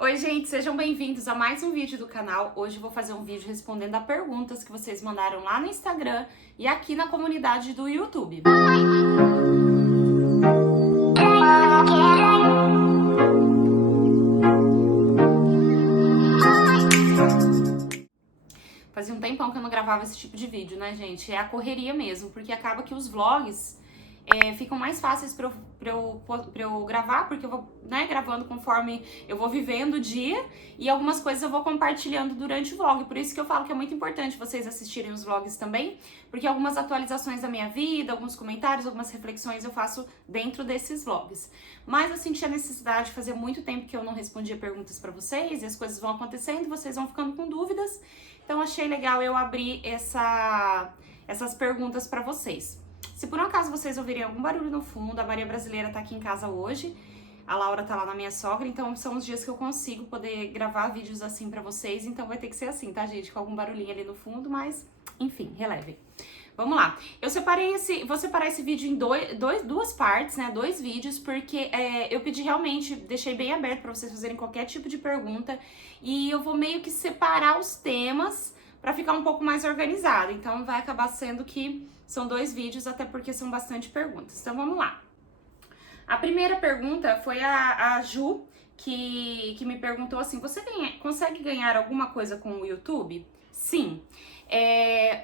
Oi, gente, sejam bem-vindos a mais um vídeo do canal. Hoje eu vou fazer um vídeo respondendo a perguntas que vocês mandaram lá no Instagram e aqui na comunidade do YouTube. Fazia um tempão que eu não gravava esse tipo de vídeo, né, gente? É a correria mesmo, porque acaba que os vlogs ficam mais fáceis pra eu gravar, porque eu vou, né, gravando conforme eu vou vivendo o dia e algumas coisas eu vou compartilhando durante o vlog. Por isso que eu falo que é muito importante vocês assistirem os vlogs também, porque algumas atualizações da minha vida, alguns comentários, algumas reflexões eu faço dentro desses vlogs. Mas eu senti a necessidade de fazer muito tempo que eu não respondia perguntas pra vocês e as coisas vão acontecendo, vocês vão ficando com dúvidas. Então achei legal eu abrir essas perguntas pra vocês. Se por um acaso vocês ouvirem algum barulho no fundo, a Maria Brasileira tá aqui em casa hoje, a Laura tá lá na minha sogra, então são os dias que eu consigo poder gravar vídeos assim pra vocês, então vai ter que ser assim, tá, gente? Com algum barulhinho ali no fundo, mas enfim, relevem. Vamos lá. Vou separar esse vídeo em duas partes, né? Dois vídeos, porque eu pedi realmente, deixei bem aberto pra vocês fazerem qualquer tipo de pergunta e eu vou meio que separar os temas pra ficar um pouco mais organizado. Então vai acabar sendo que são dois vídeos, até porque são bastante perguntas. Então vamos lá. A primeira pergunta foi a Ju, que me perguntou assim: você consegue ganhar alguma coisa com o YouTube? Sim.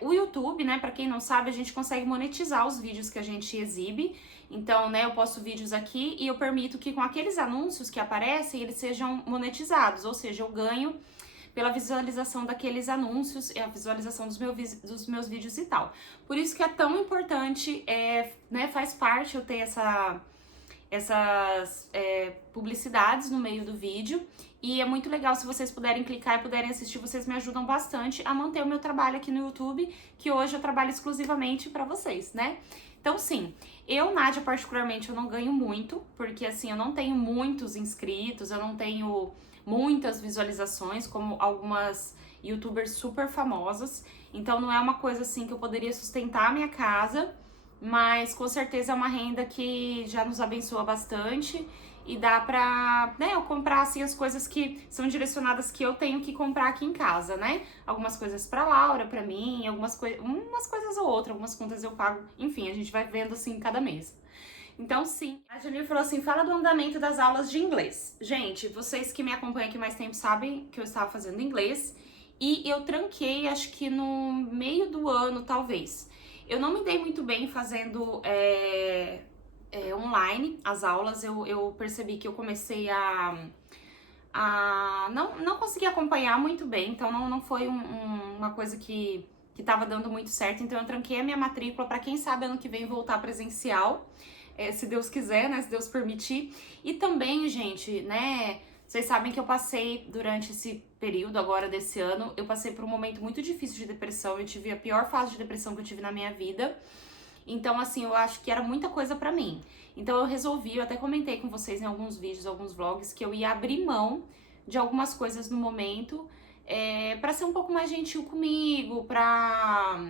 O YouTube, né, pra quem não sabe, a gente consegue monetizar os vídeos que a gente exibe. Então, né, eu posto vídeos aqui e eu permito que com aqueles anúncios que aparecem, eles sejam monetizados. Ou seja, eu ganho pela visualização daqueles anúncios e a visualização dos meus vídeos e tal. Por isso que é tão importante, né, faz parte eu ter essas publicidades no meio do vídeo. E é muito legal se vocês puderem clicar e puderem assistir, vocês me ajudam bastante a manter o meu trabalho aqui no YouTube, que hoje eu trabalho exclusivamente pra vocês, né? Então, sim, Nádia, particularmente, eu não ganho muito, porque assim, eu não tenho muitos inscritos, eu não tenho muitas visualizações, como algumas youtubers super famosas. Então não é uma coisa assim que eu poderia sustentar a minha casa, mas com certeza é uma renda que já nos abençoa bastante e dá pra, né, eu comprar assim as coisas que são direcionadas que eu tenho que comprar aqui em casa, né? Algumas coisas pra Laura, pra mim, umas coisas ou outras, algumas contas eu pago, enfim, a gente vai vendo assim cada mês. Então, sim, a Julie falou assim: fala do andamento das aulas de inglês. Gente, vocês que me acompanham aqui mais tempo sabem que eu estava fazendo inglês e eu tranquei, acho que no meio do ano, talvez. Eu não me dei muito bem fazendo online as aulas. Eu percebi que eu comecei não consegui acompanhar muito bem, então não foi uma coisa que tava dando muito certo. Então eu tranquei a minha matrícula para quem sabe ano que vem voltar presencial. Se Deus quiser, né, se Deus permitir. E também, gente, né, vocês sabem que eu passei durante esse período agora desse ano, eu passei por um momento muito difícil de depressão, eu tive a pior fase de depressão que eu tive na minha vida. Então, assim, eu acho que era muita coisa pra mim. Então eu resolvi, eu até comentei com vocês em alguns vídeos, alguns vlogs, que eu ia abrir mão de algumas coisas no momento, pra ser um pouco mais gentil comigo, pra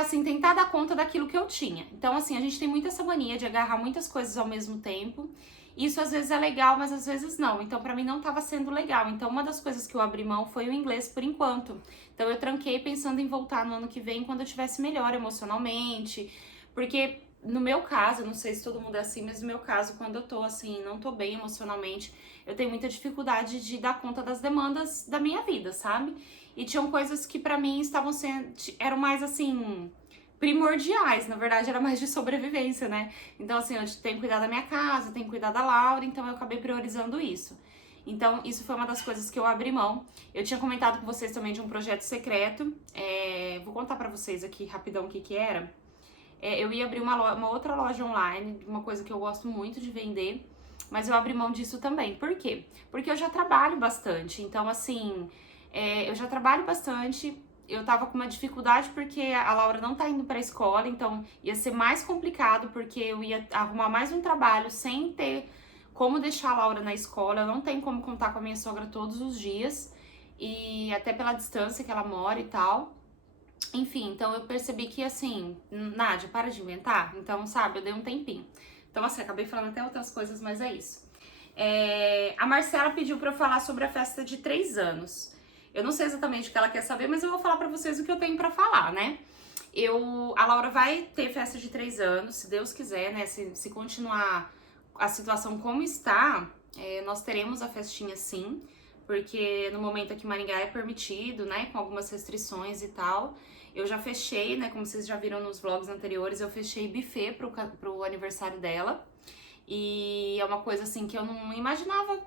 assim, tentar dar conta daquilo que eu tinha. Então, assim, a gente tem muito essa mania de agarrar muitas coisas ao mesmo tempo. Isso às vezes é legal, mas às vezes não. Então, pra mim não tava sendo legal. Então, uma das coisas que eu abri mão foi o inglês por enquanto. Então, eu tranquei pensando em voltar no ano que vem quando eu tivesse melhor emocionalmente. Porque no meu caso, eu não sei se todo mundo é assim, mas no meu caso, quando eu tô assim, não tô bem emocionalmente, eu tenho muita dificuldade de dar conta das demandas da minha vida, sabe? E tinham coisas que pra mim eram mais assim, primordiais, na verdade era mais de sobrevivência, né? Então assim, eu tenho que cuidar da minha casa, tenho que cuidar da Laura, então eu acabei priorizando isso. Então isso foi uma das coisas que eu abri mão. Eu tinha comentado com vocês também de um projeto secreto, vou contar pra vocês aqui rapidão o que era. Eu ia abrir uma outra loja online, uma coisa que eu gosto muito de vender, mas eu abri mão disso também. Por quê? Porque eu já trabalho bastante, então assim, eu já trabalho bastante. Eu tava com uma dificuldade porque a Laura não tá indo pra escola, então ia ser mais complicado porque eu ia arrumar mais um trabalho sem ter como deixar a Laura na escola. Eu não tenho como contar com a minha sogra todos os dias, e até pela distância que ela mora e tal. Enfim, então eu percebi que assim, Nádia, para de inventar. Então, sabe, eu dei um tempinho. Então, assim, acabei falando até outras coisas, mas é isso. A Marcela pediu pra eu falar sobre a festa de 3 anos. Eu não sei exatamente o que ela quer saber, mas eu vou falar pra vocês o que eu tenho pra falar, né? A Laura vai ter festa de 3 anos, se Deus quiser, né? Se continuar a situação como está, nós teremos a festinha sim, porque no momento aqui em Maringá é permitido, né? Com algumas restrições e tal. Eu já fechei, né? Como vocês já viram nos vlogs anteriores, eu fechei buffet pro aniversário dela. E é uma coisa assim que eu não imaginava.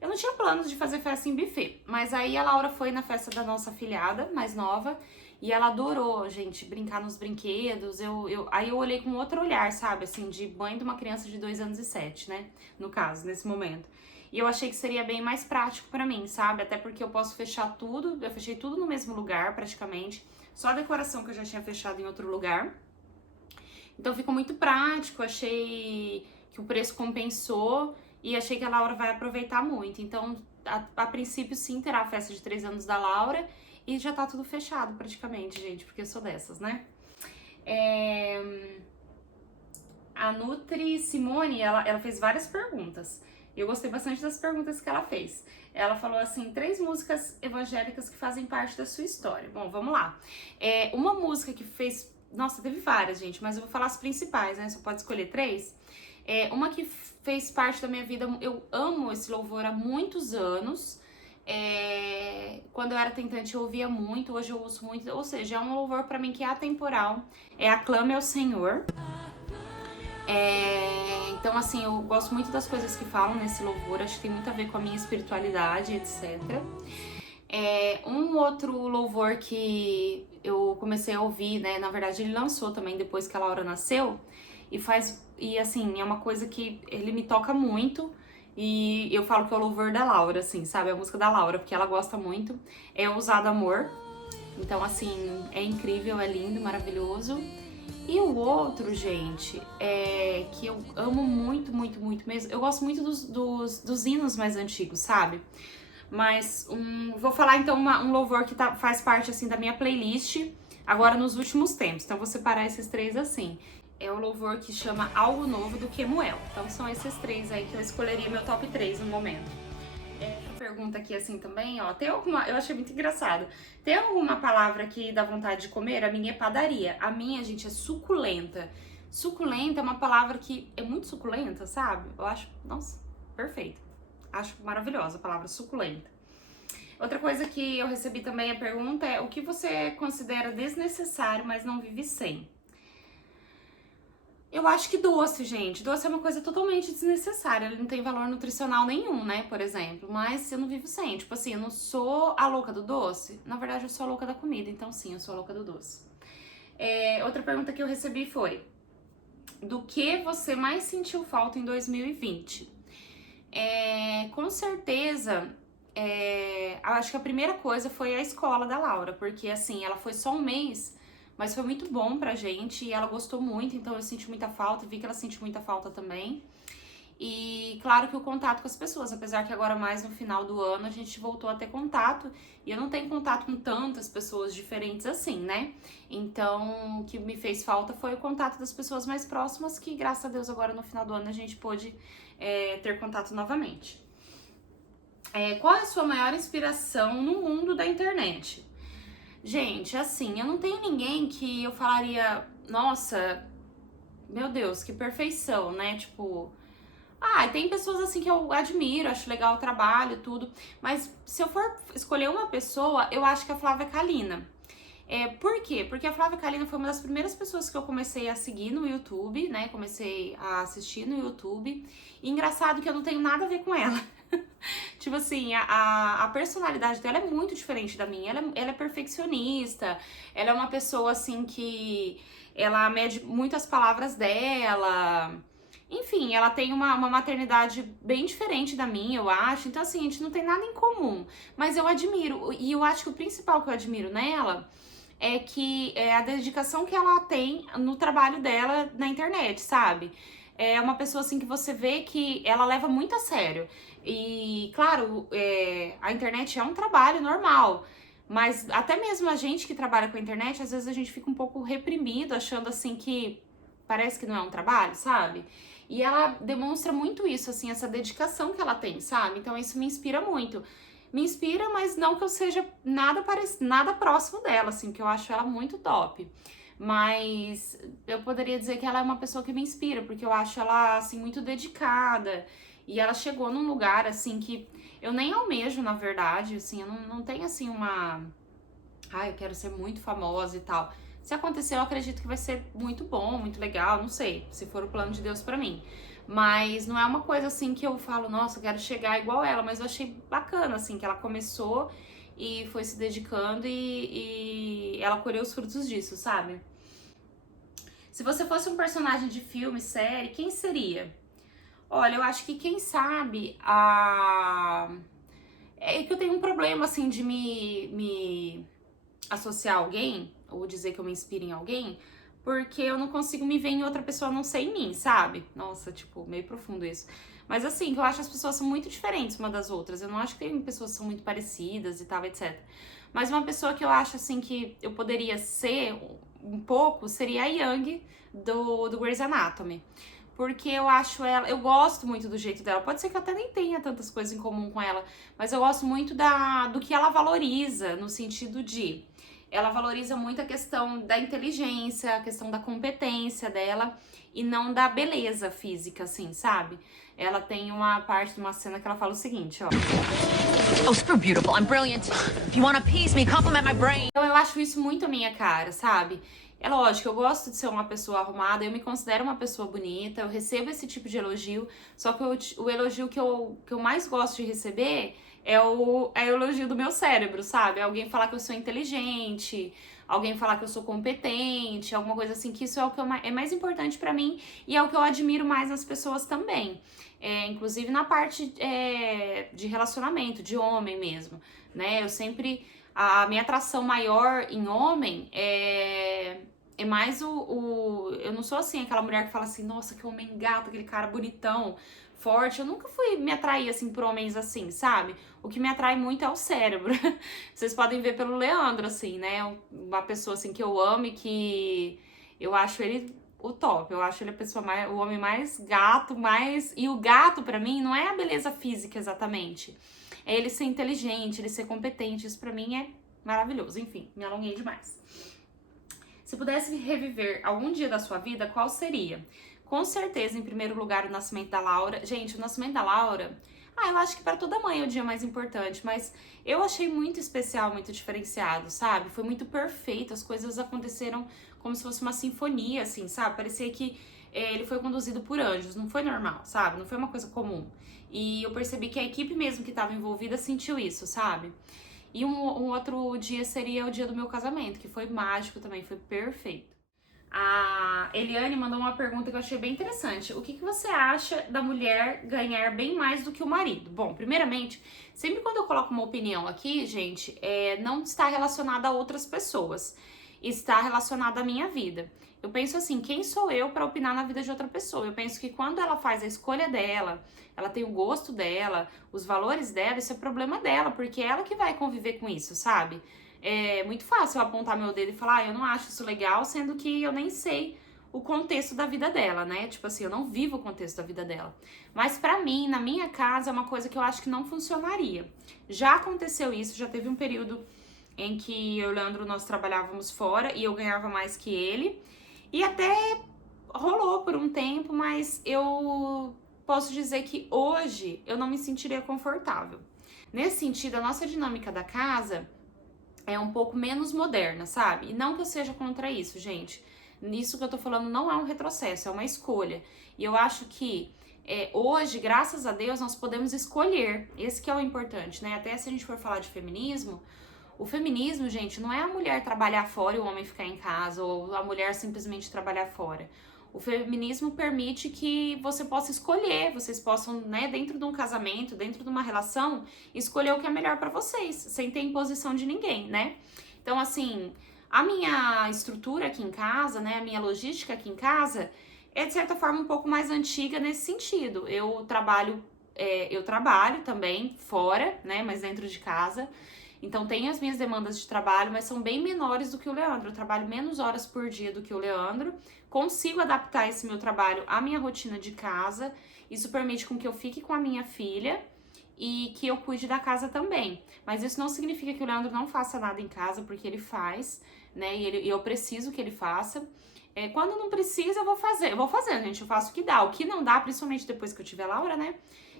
Eu não tinha planos de fazer festa em buffet. Mas aí a Laura foi na festa da nossa afilhada, mais nova. E ela adorou, gente, brincar nos brinquedos. Aí eu olhei com outro olhar, sabe? Assim, de mãe de uma criança de 2 anos e 7, né? No caso, nesse momento. E eu achei que seria bem mais prático pra mim, sabe? Até porque eu posso fechar tudo. Eu fechei tudo no mesmo lugar, praticamente. Só a decoração que eu já tinha fechado em outro lugar. Então ficou muito prático. Achei que o preço compensou. E achei que a Laura vai aproveitar muito. Então, a princípio, sim, terá a festa de 3 anos da Laura. E já tá tudo fechado praticamente, gente, porque eu sou dessas, né? A Nutri Simone, ela fez várias perguntas. E eu gostei bastante das perguntas que ela fez. Ela falou assim, 3 músicas evangélicas que fazem parte da sua história. Bom, vamos lá. Uma música que fez... Nossa, teve várias, gente, mas eu vou falar as principais, né? Só pode escolher 3. Uma que fez parte da minha vida, eu amo esse louvor há muitos anos. Quando eu era tentante eu ouvia muito, hoje eu ouço muito, ou seja, é um louvor pra mim que é atemporal, Aclame ao Senhor. Então assim, eu gosto muito das coisas que falam nesse louvor, acho que tem muito a ver com a minha espiritualidade, etc. Um outro louvor que eu comecei a ouvir, né, na verdade ele lançou também depois que a Laura nasceu, e assim, é uma coisa que ele me toca muito. E eu falo que é o louvor da Laura, assim, sabe? A música da Laura, porque ela gosta muito. É Ousado Amor. Então, assim, é incrível, é lindo, maravilhoso. E o outro, gente, que eu amo muito, muito, muito mesmo. Eu gosto muito dos hinos mais antigos, sabe? Mas vou falar então um louvor que faz parte, assim, da minha playlist agora nos últimos tempos. Então, vou separar esses 3 assim. É o louvor que chama Algo Novo do Kemuel. Então são esses 3 aí que eu escolheria meu top 3 no momento. Uma pergunta aqui assim também, ó. Eu achei muito engraçado. Tem alguma palavra que dá vontade de comer? A minha é padaria. A minha, gente, é suculenta. Suculenta é uma palavra que é muito suculenta, sabe? Eu acho, nossa, perfeito. Acho maravilhosa a palavra suculenta. Outra coisa que eu recebi também a pergunta é: o que você considera desnecessário, mas não vive sem? Eu acho que doce, gente. Doce é uma coisa totalmente desnecessária. Ele não tem valor nutricional nenhum, né? Por exemplo. Mas eu não vivo sem. Tipo assim, eu não sou a louca do doce. Na verdade, eu sou a louca da comida. Então, sim, eu sou a louca do doce. Outra pergunta que eu recebi foi: do que você mais sentiu falta em 2020? Com certeza, acho que a primeira coisa foi a escola da Laura. Porque, assim, ela foi só um mês... Mas foi muito bom pra gente e ela gostou muito, então eu senti muita falta, vi que ela sentiu muita falta também. E claro que o contato com as pessoas, apesar que agora mais no final do ano a gente voltou a ter contato. E eu não tenho contato com tantas pessoas diferentes assim, né? Então o que me fez falta foi o contato das pessoas mais próximas, que graças a Deus agora no final do ano a gente pôde ter contato novamente. Qual é a sua maior inspiração no mundo da internet? Gente, assim, eu não tenho ninguém que eu falaria, nossa, meu Deus, que perfeição, né? Tipo, tem pessoas assim que eu admiro, acho legal o trabalho, tudo. Mas se eu for escolher uma pessoa, eu acho que a Flávia Kalina. Por quê? Porque a Flávia Kalina foi uma das primeiras pessoas que eu comecei a seguir no YouTube, né? Comecei a assistir no YouTube. E engraçado que eu não tenho nada a ver com ela. Tipo assim, a personalidade dela é muito diferente da minha. Ela é perfeccionista, ela é uma pessoa assim que ela mede muito as palavras dela. Enfim, ela tem uma maternidade bem diferente da minha, eu acho. Então assim, a gente não tem nada em comum. Mas eu admiro, e eu acho que o principal que eu admiro nela é que a dedicação que ela tem no trabalho dela na internet, sabe? É uma pessoa assim que você vê que ela leva muito a sério. E, claro, a internet é um trabalho normal, mas até mesmo a gente que trabalha com a internet, às vezes a gente fica um pouco reprimido, achando assim que parece que não é um trabalho, sabe? E ela demonstra muito isso, assim, essa dedicação que ela tem, sabe? Então isso me inspira muito. Me inspira, mas não que eu seja nada próximo dela, assim, que eu acho ela muito top. Mas eu poderia dizer que ela é uma pessoa que me inspira, porque eu acho ela, assim, muito dedicada. E ela chegou num lugar, assim, que eu nem almejo, na verdade, assim, eu não tenho, assim, uma... Ai, eu quero ser muito famosa e tal. Se acontecer, eu acredito que vai ser muito bom, muito legal, não sei, se for o plano de Deus pra mim. Mas não é uma coisa assim que eu falo, nossa, eu quero chegar igual ela, mas eu achei bacana, assim, que ela começou e foi se dedicando e ela colheu os frutos disso, sabe? Se você fosse um personagem de filme, série, quem seria? Olha, eu acho que quem sabe é que eu tenho um problema, assim, de me associar a alguém, ou dizer que eu me inspiro em alguém, porque eu não consigo me ver em outra pessoa a não ser em mim, sabe? Nossa, tipo, meio profundo isso. Mas assim, que eu acho que as pessoas são muito diferentes uma das outras. Eu não acho que tem pessoas que são muito parecidas e tal, etc. Mas uma pessoa que eu acho, assim, que eu poderia ser um pouco, seria a Yang do Grey's Anatomy. Porque eu acho ela, eu gosto muito do jeito dela. Pode ser que eu até nem tenha tantas coisas em comum com ela, mas eu gosto muito do que ela valoriza, no sentido de ela valoriza muito a questão da inteligência, a questão da competência dela e não da beleza física, assim, sabe? Ela tem uma parte de uma cena que ela fala o seguinte, ó. Oh, super beautiful. I'm brilliant. If you want to appease me, compliment my brain. Então eu acho isso muito a minha cara, sabe? É lógico, eu gosto de ser uma pessoa arrumada, eu me considero uma pessoa bonita, eu recebo esse tipo de elogio, só que o elogio que eu mais gosto de receber é o elogio do meu cérebro, sabe? Alguém falar que eu sou inteligente, alguém falar que eu sou competente, alguma coisa assim, que isso é o que é mais importante pra mim e é o que eu admiro mais nas pessoas também. Inclusive na parte de relacionamento, de homem mesmo, né? Eu sempre... A minha atração maior em homem é mais eu não sou assim, aquela mulher que fala assim, nossa, que homem gato, aquele cara bonitão, forte. Eu nunca fui me atrair, assim, por homens assim, sabe? O que me atrai muito é o cérebro. Vocês podem ver pelo Leandro, assim, né? Uma pessoa, assim, que eu amo e que eu acho ele o top. Eu acho ele o homem mais gato, mais... E o gato, pra mim, não é a beleza física, exatamente. É ele ser inteligente, ele ser competente. Isso pra mim é maravilhoso. Enfim, me alonguei demais. Se pudesse reviver algum dia da sua vida, qual seria? Com certeza, em primeiro lugar, o nascimento da Laura. Gente, o nascimento da Laura... eu acho que para toda mãe é o dia mais importante, mas eu achei muito especial, muito diferenciado, sabe? Foi muito perfeito, as coisas aconteceram como se fosse uma sinfonia, assim, sabe? Parecia que ele foi conduzido por anjos, não foi normal, sabe? Não foi uma coisa comum. E eu percebi que a equipe mesmo que estava envolvida sentiu isso, sabe? E um outro dia seria o dia do meu casamento, que foi mágico também, foi perfeito. A Eliane mandou uma pergunta que eu achei bem interessante. O que você acha da mulher ganhar bem mais do que o marido? Bom, primeiramente, sempre quando eu coloco uma opinião aqui, gente, não está relacionada a outras pessoas. Está relacionada à minha vida. Eu penso assim, quem sou eu para opinar na vida de outra pessoa? Eu penso que quando ela faz a escolha dela, ela tem o gosto dela, os valores dela, isso é problema dela, porque é ela que vai conviver com isso, sabe? É muito fácil eu apontar meu dedo e falar, eu não acho isso legal, sendo que eu nem sei o contexto da vida dela, né? Tipo assim, eu não vivo o contexto da vida dela. Mas pra mim, na minha casa, é uma coisa que eu acho que não funcionaria. Já aconteceu isso, já teve um período em que eu e o Leandro, nós trabalhávamos fora e eu ganhava mais que ele. E até rolou por um tempo, mas eu posso dizer que hoje eu não me sentiria confortável. Nesse sentido, a nossa dinâmica da casa é um pouco menos moderna, sabe? E não que eu seja contra isso, gente. Nisso que eu tô falando não é um retrocesso, é uma escolha. E eu acho que hoje, graças a Deus, nós podemos escolher. Esse que é o importante, né? Até se a gente for falar de feminismo, o feminismo, gente, não é a mulher trabalhar fora e o homem ficar em casa, ou a mulher simplesmente trabalhar fora. O feminismo permite que você possa escolher, vocês possam, né, dentro de um casamento, dentro de uma relação, escolher o que é melhor pra vocês, sem ter imposição de ninguém, né? Então, assim, a minha estrutura aqui em casa, né, a minha logística aqui em casa, é de certa forma um pouco mais antiga nesse sentido. Eu trabalho também fora, né, mas dentro de casa. Então tem as minhas demandas de trabalho, mas são bem menores do que o Leandro. Eu trabalho menos horas por dia do que o Leandro. Consigo adaptar esse meu trabalho à minha rotina de casa. Isso permite com que eu fique com a minha filha e que eu cuide da casa também. Mas isso não significa que o Leandro não faça nada em casa, porque ele faz, né? E eu preciso que ele faça. Quando não precisa, eu vou fazer. Eu vou fazendo, gente. Eu faço o que dá. O que não dá, principalmente depois que eu tiver Laura, né?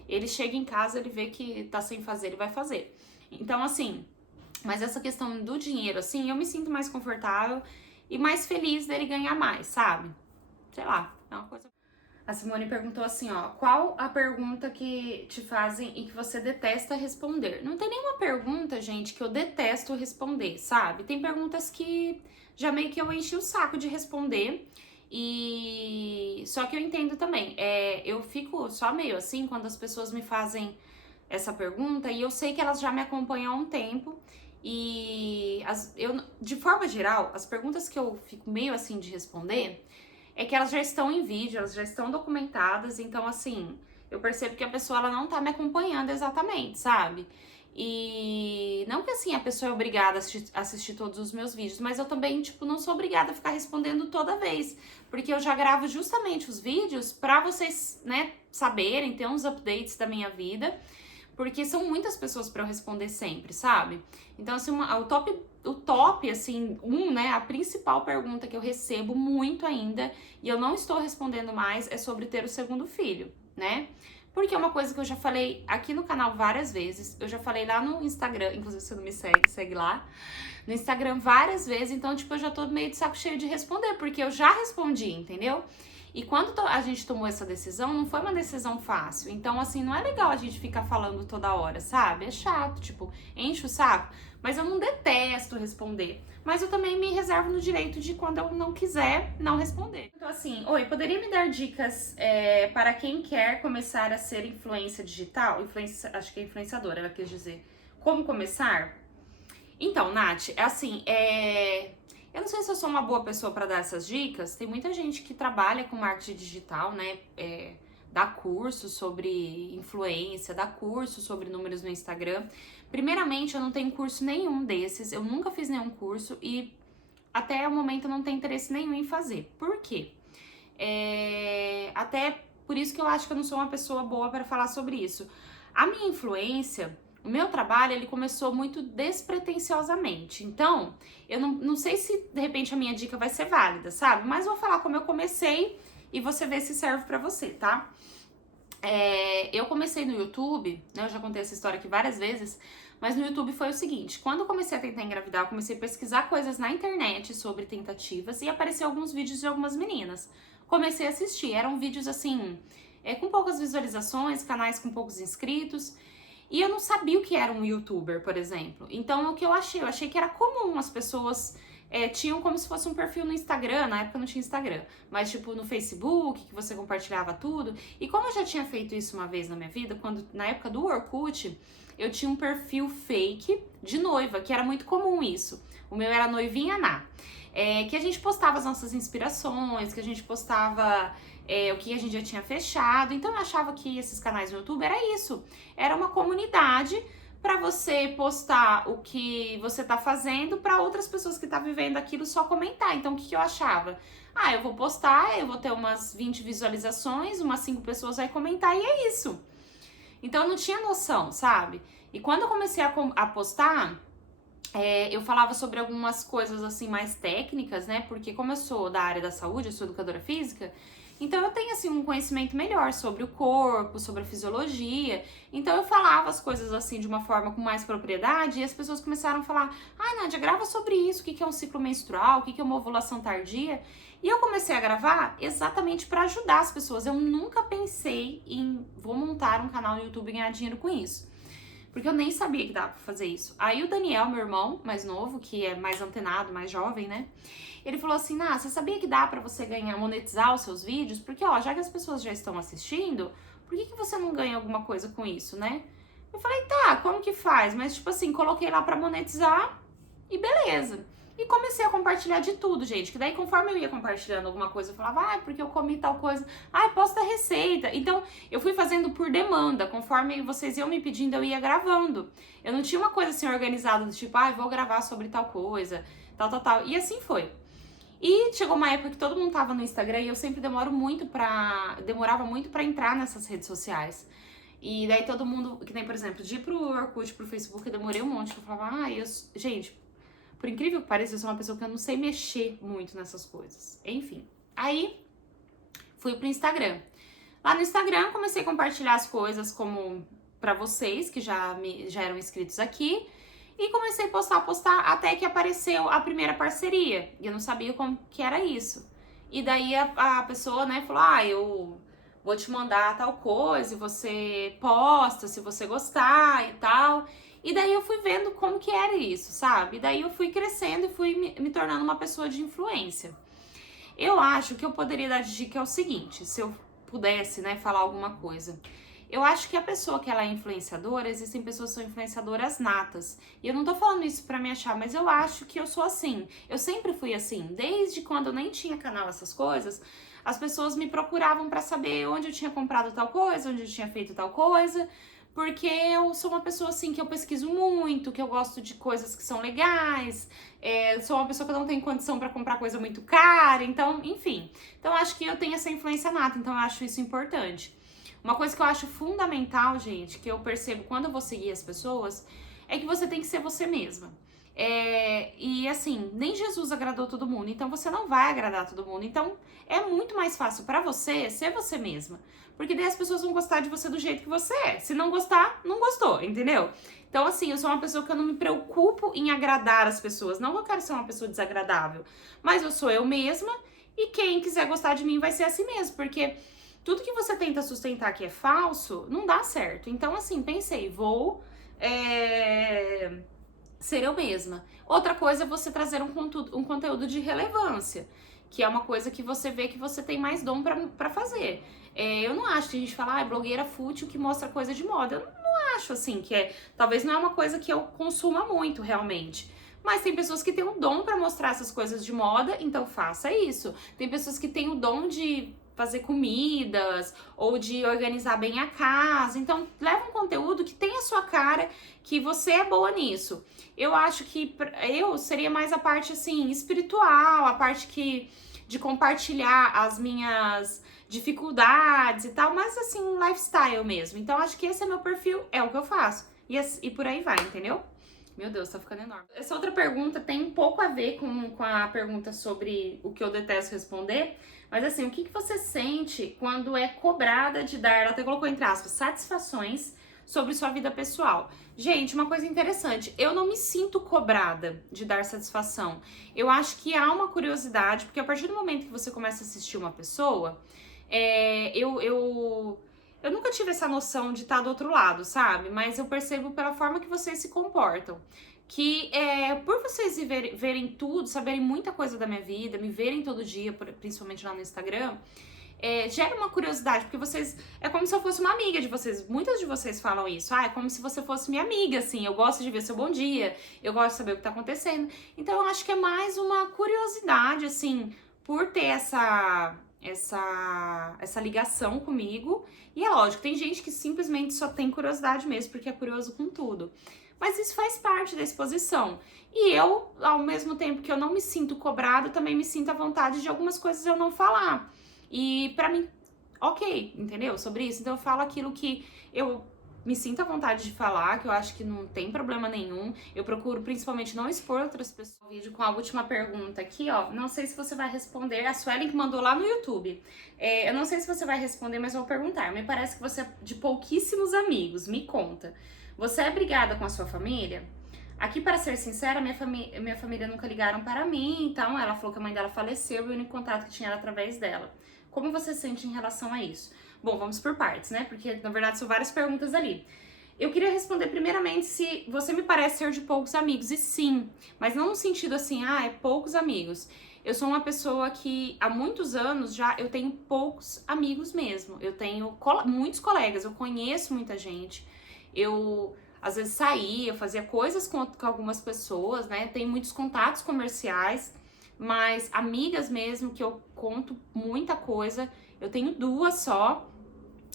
Ele chega em casa, ele vê que tá sem fazer, ele vai fazer. Então, assim, mas essa questão do dinheiro, assim, eu me sinto mais confortável e mais feliz dele ganhar mais, sabe? Sei lá, é uma coisa... A Simone perguntou assim, ó, qual a pergunta que te fazem e que você detesta responder? Não tem nenhuma pergunta, gente, que eu detesto responder, sabe? Tem perguntas que já meio que eu enchi o saco de responder e... Só que eu entendo também, eu fico só meio assim quando as pessoas me fazem essa pergunta e eu sei que elas já me acompanham há um tempo e de forma geral, as perguntas que eu fico meio assim de responder é que elas já estão em vídeo, elas já estão documentadas, então assim, eu percebo que a pessoa ela não tá me acompanhando exatamente, sabe? E não que assim a pessoa é obrigada a assistir todos os meus vídeos, mas eu também, tipo, não sou obrigada a ficar respondendo toda vez, porque eu já gravo justamente os vídeos pra vocês, né, saberem, ter uns updates da minha vida, porque são muitas pessoas pra eu responder sempre, sabe? Então, assim, o top, assim, né, a principal pergunta que eu recebo muito ainda, e eu não estou respondendo mais, é sobre ter o segundo filho, né? Porque é uma coisa que eu já falei aqui no canal várias vezes, eu já falei lá no Instagram, inclusive se você não me segue, segue lá, no Instagram várias vezes, então, tipo, eu já tô meio de saco cheio de responder, porque eu já respondi, entendeu? E quando a gente tomou essa decisão, não foi uma decisão fácil. Então, assim, não é legal a gente ficar falando toda hora, sabe? É chato, tipo, enche o saco. Mas eu não detesto responder. Mas eu também me reservo no direito de, quando eu não quiser, não responder. Então, assim, oi, poderia me dar dicas para quem quer começar a ser influência digital? Acho que é influenciadora, ela quis dizer. Como começar? Então, Nath, eu não sei se eu sou uma boa pessoa para dar essas dicas. Tem muita gente que trabalha com marketing digital, né? Dá curso sobre influência, dá curso sobre números no Instagram. Primeiramente, eu não tenho curso nenhum desses. Eu nunca fiz nenhum curso e até o momento eu não tenho interesse nenhum em fazer. Por quê? Até por isso que eu acho que eu não sou uma pessoa boa para falar sobre isso. A minha influência... O meu trabalho, ele começou muito despretensiosamente. Então, eu não sei se, de repente, a minha dica vai ser válida, sabe? Mas vou falar como eu comecei e você vê se serve pra você, tá? Eu comecei no YouTube, né? Eu já contei essa história aqui várias vezes, mas no YouTube foi o seguinte. Quando eu comecei a tentar engravidar, eu comecei a pesquisar coisas na internet sobre tentativas e apareceu alguns vídeos de algumas meninas. Comecei a assistir. Eram vídeos, assim, com poucas visualizações, canais com poucos inscritos... E eu não sabia o que era um youtuber, por exemplo. Então, o que eu achei que era comum, as pessoas tinham como se fosse um perfil no Instagram, na época não tinha Instagram, mas tipo no Facebook, que você compartilhava tudo. E como eu já tinha feito isso uma vez na minha vida, na época do Orkut, eu tinha um perfil fake de noiva, que era muito comum isso. O meu era Noivinha Ná. Que a gente postava as nossas inspirações, que a gente postava... o que a gente já tinha fechado. Então eu achava que esses canais no YouTube era isso, era uma comunidade para você postar o que você tá fazendo para outras pessoas que tá vivendo aquilo só comentar. Então o que eu achava? Eu vou postar, eu vou ter umas 20 visualizações, umas 5 pessoas vai comentar e é isso. Então eu não tinha noção, sabe? E quando eu comecei a postar, eu falava sobre algumas coisas assim mais técnicas, né? Porque como eu sou da área da saúde, eu sou educadora física, então eu tenho assim um conhecimento melhor sobre o corpo, sobre a fisiologia. Então eu falava as coisas assim de uma forma com mais propriedade e as pessoas começaram a falar: Nádia, grava sobre isso, o que é um ciclo menstrual, o que é uma ovulação tardia. E eu comecei a gravar exatamente para ajudar as pessoas. Eu nunca pensei em vou montar um canal no YouTube e ganhar dinheiro com isso. Porque eu nem sabia que dava pra fazer isso. Aí o Daniel, meu irmão mais novo, que é mais antenado, mais jovem, né? Ele falou assim: você sabia que dá pra você monetizar os seus vídeos? Porque, já que as pessoas já estão assistindo, por que você não ganha alguma coisa com isso, né? Eu falei: tá, como que faz? Mas, tipo assim, coloquei lá pra monetizar e beleza. E comecei a compartilhar de tudo, gente. Que daí, conforme eu ia compartilhando alguma coisa, eu falava, porque eu comi tal coisa. Posta receita. Então, eu fui fazendo por demanda. Conforme vocês iam me pedindo, eu ia gravando. Eu não tinha uma coisa assim organizada, do tipo, vou gravar sobre tal coisa, tal. E assim foi. E chegou uma época que todo mundo tava no Instagram e eu sempre demorava muito pra entrar nessas redes sociais. E daí todo mundo, que nem, por exemplo, de ir pro Orkut, pro Facebook, eu demorei um monte. Eu falava, gente, por incrível que pareça, eu sou uma pessoa que eu não sei mexer muito nessas coisas. Enfim, aí fui pro Instagram. Lá no Instagram, comecei a compartilhar as coisas como pra vocês, que já eram inscritos aqui. E comecei a postar, até que apareceu a primeira parceria. E eu não sabia como que era isso. E daí a pessoa, né, falou, eu vou te mandar tal coisa, e você posta se você gostar e tal. E daí eu fui vendo como que era isso, sabe? E daí eu fui crescendo e fui me tornando uma pessoa de influência. Eu acho que eu poderia dar de dica é o seguinte, se eu pudesse, né, falar alguma coisa. Eu acho que a pessoa que ela é influenciadora, existem pessoas que são influenciadoras natas. E eu não tô falando isso pra me achar, mas eu acho que eu sou assim. Eu sempre fui assim. Desde quando eu nem tinha canal, essas coisas, as pessoas me procuravam pra saber onde eu tinha comprado tal coisa, onde eu tinha feito tal coisa. Porque eu sou uma pessoa assim que eu pesquiso muito, que eu gosto de coisas que são legais, sou uma pessoa que não tem condição pra comprar coisa muito cara, então, enfim. Então eu acho que eu tenho essa influência nata, então eu acho isso importante. Uma coisa que eu acho fundamental, gente, que eu percebo quando eu vou seguir as pessoas, é que você tem que ser você mesma. E assim, nem Jesus agradou todo mundo, então você não vai agradar todo mundo. Então é muito mais fácil pra você ser você mesma. Porque daí as pessoas vão gostar de você do jeito que você é. Se não gostar, não gostou, entendeu? Então assim, eu sou uma pessoa que eu não me preocupo em agradar as pessoas. Não que eu quero ser uma pessoa desagradável, mas eu sou eu mesma e quem quiser gostar de mim vai ser assim mesmo. Porque tudo que você tenta sustentar que é falso, não dá certo. Então assim, pensei, vou ser eu mesma. Outra coisa é você trazer um conteúdo de relevância, que é uma coisa que você vê que você tem mais dom pra fazer. Eu não acho que a gente fala, blogueira fútil que mostra coisa de moda. Eu não acho, assim, talvez não é uma coisa que eu consuma muito, realmente. Mas tem pessoas que têm o dom pra mostrar essas coisas de moda, então faça isso. Tem pessoas que têm o dom de fazer comidas ou de organizar bem a casa. Então, leva um conteúdo que tenha a sua cara, que você é boa nisso. Eu acho que eu seria mais a parte, assim, espiritual, a parte de compartilhar as minhas dificuldades e tal, mas, assim, um lifestyle mesmo. Então, acho que esse é meu perfil, é o que eu faço. E por aí vai, entendeu? Meu Deus, tá ficando enorme. Essa outra pergunta tem um pouco a ver com a pergunta sobre o que eu detesto responder, mas assim, o que você sente quando é cobrada de dar, ela até colocou entre aspas, satisfações sobre sua vida pessoal? Gente, uma coisa interessante, eu não me sinto cobrada de dar satisfação. Eu acho que há uma curiosidade, porque a partir do momento que você começa a assistir uma pessoa, eu nunca tive essa noção de estar do outro lado, sabe? Mas eu percebo pela forma que vocês se comportam. Que por vocês verem tudo, saberem muita coisa da minha vida, me verem todo dia, principalmente lá no Instagram, gera uma curiosidade, porque vocês... É como se eu fosse uma amiga de vocês. Muitas de vocês falam isso. É como se você fosse minha amiga, assim. Eu gosto de ver seu bom dia, eu gosto de saber o que tá acontecendo. Então eu acho que é mais uma curiosidade, assim, por ter essa ligação comigo. E é lógico, tem gente que simplesmente só tem curiosidade mesmo, porque é curioso com tudo. Mas isso faz parte da exposição. E eu, ao mesmo tempo que eu não me sinto cobrada, também me sinto à vontade de algumas coisas eu não falar. E pra mim, ok, entendeu? Sobre isso. Então eu falo aquilo que eu me sinto à vontade de falar, que eu acho que não tem problema nenhum. Eu procuro principalmente não expor outras pessoas. Um vídeo com a última pergunta aqui, ó. Não sei se você vai responder. A Suelen que mandou lá no YouTube. Eu não sei se você vai responder, mas vou perguntar. Me parece que você é de pouquíssimos amigos. Me conta. Você é brigada com a sua família? Aqui, para ser sincera, minha família nunca ligaram para mim, então ela falou que a mãe dela faleceu e o único contato que tinha era através dela. Como você se sente em relação a isso? Bom, vamos por partes, né? Porque, na verdade, são várias perguntas ali. Eu queria responder primeiramente se você me parece ser de poucos amigos, e sim, mas não no sentido assim, é poucos amigos. Eu sou uma pessoa que há muitos anos já eu tenho poucos amigos mesmo. Eu tenho muitos colegas, eu conheço muita gente. às vezes saía, fazia coisas com algumas pessoas, né? Tenho muitos contatos comerciais, mas amigas mesmo que eu conto muita coisa, eu tenho 2 só.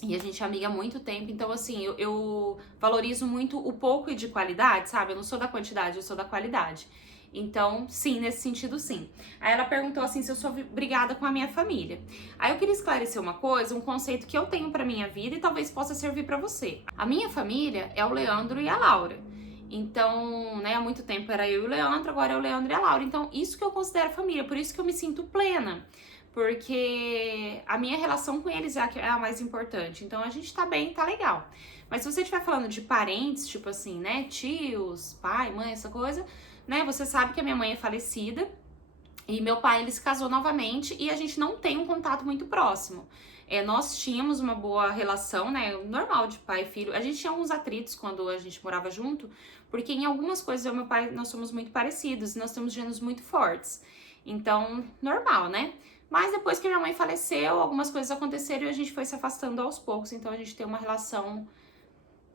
E a gente é amiga há muito tempo, então assim, eu valorizo muito o pouco e de qualidade, sabe? Eu não sou da quantidade, eu sou da qualidade. Então, sim, nesse sentido, sim. Aí ela perguntou assim se eu sou brigada com a minha família. Aí eu queria esclarecer uma coisa, um conceito que eu tenho pra minha vida e talvez possa servir pra você. A minha família é o Leandro e a Laura. Então, né, há muito tempo era eu e o Leandro, agora é o Leandro e a Laura. Então, isso que eu considero família, por isso que eu me sinto plena. Porque a minha relação com eles é a mais importante. Então, a gente tá bem, tá legal. Mas se você estiver falando de parentes, tipo assim, né, tios, pai, mãe, essa coisa, né, você sabe que a minha mãe é falecida e meu pai, ele se casou novamente e a gente não tem um contato muito próximo. Nós tínhamos uma boa relação, né, normal de pai e filho. A gente tinha alguns atritos quando a gente morava junto, porque em algumas coisas eu e meu pai, nós somos muito parecidos e nós temos genes muito fortes. Então, normal, né? Mas depois que minha mãe faleceu, algumas coisas aconteceram e a gente foi se afastando aos poucos. Então a gente tem uma relação,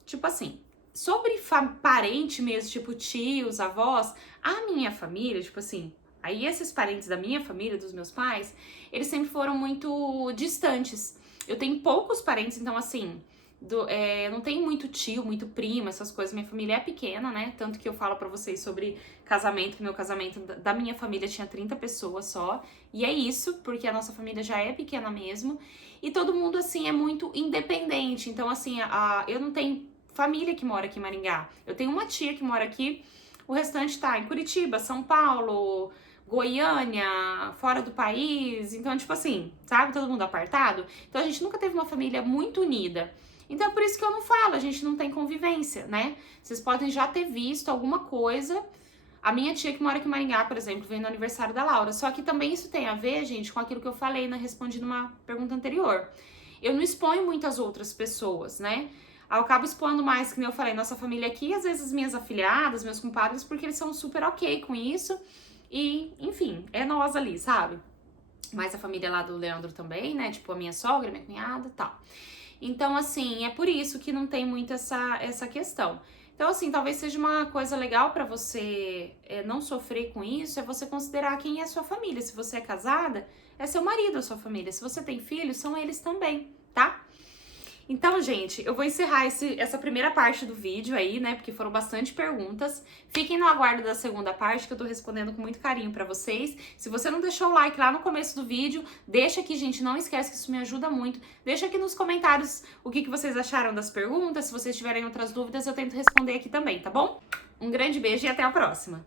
tipo assim, sobre parente mesmo, tipo tios, avós, a minha família, tipo assim, aí esses parentes da minha família, dos meus pais, eles sempre foram muito distantes. Eu tenho poucos parentes, então assim, não tenho muito tio, muito primo, essas coisas. Minha família é pequena, né? Tanto que eu falo pra vocês sobre casamento, que meu casamento da minha família tinha 30 pessoas só. E é isso, porque a nossa família já é pequena mesmo. E todo mundo, assim, é muito independente. Então, assim, eu não tenho família que mora aqui em Maringá. Eu tenho uma tia que mora aqui, o restante tá em Curitiba, São Paulo, Goiânia, fora do país. Então, tipo assim, sabe? Todo mundo apartado. Então, a gente nunca teve uma família muito unida. Então, é por isso que eu não falo, a gente não tem convivência, né? Vocês podem já ter visto alguma coisa. A minha tia que mora aqui em Maringá, por exemplo, veio no aniversário da Laura. Só que também isso tem a ver, gente, com aquilo que eu falei, né? Respondi numa pergunta anterior. Eu não exponho muitas outras pessoas, né? Eu acabo expondo mais, que nem eu falei, nossa família aqui, às vezes minhas afilhadas, meus compadres, porque eles são super ok com isso. E, enfim, é nós ali, sabe? Mas a família lá do Leandro também, né? Tipo, a minha sogra, minha cunhada e tal. Então, assim, é por isso que não tem muito essa questão. Então, assim, talvez seja uma coisa legal pra você não sofrer com isso, é você considerar quem é a sua família. Se você é casada, é seu marido a sua família. Se você tem filhos, são eles também, tá? Então, gente, eu vou encerrar essa primeira parte do vídeo aí, né, porque foram bastante perguntas. Fiquem no aguardo da segunda parte, que eu tô respondendo com muito carinho pra vocês. Se você não deixou o like lá no começo do vídeo, deixa aqui, gente, não esquece que isso me ajuda muito. Deixa aqui nos comentários o que vocês acharam das perguntas. Se vocês tiverem outras dúvidas, eu tento responder aqui também, tá bom? Um grande beijo e até a próxima!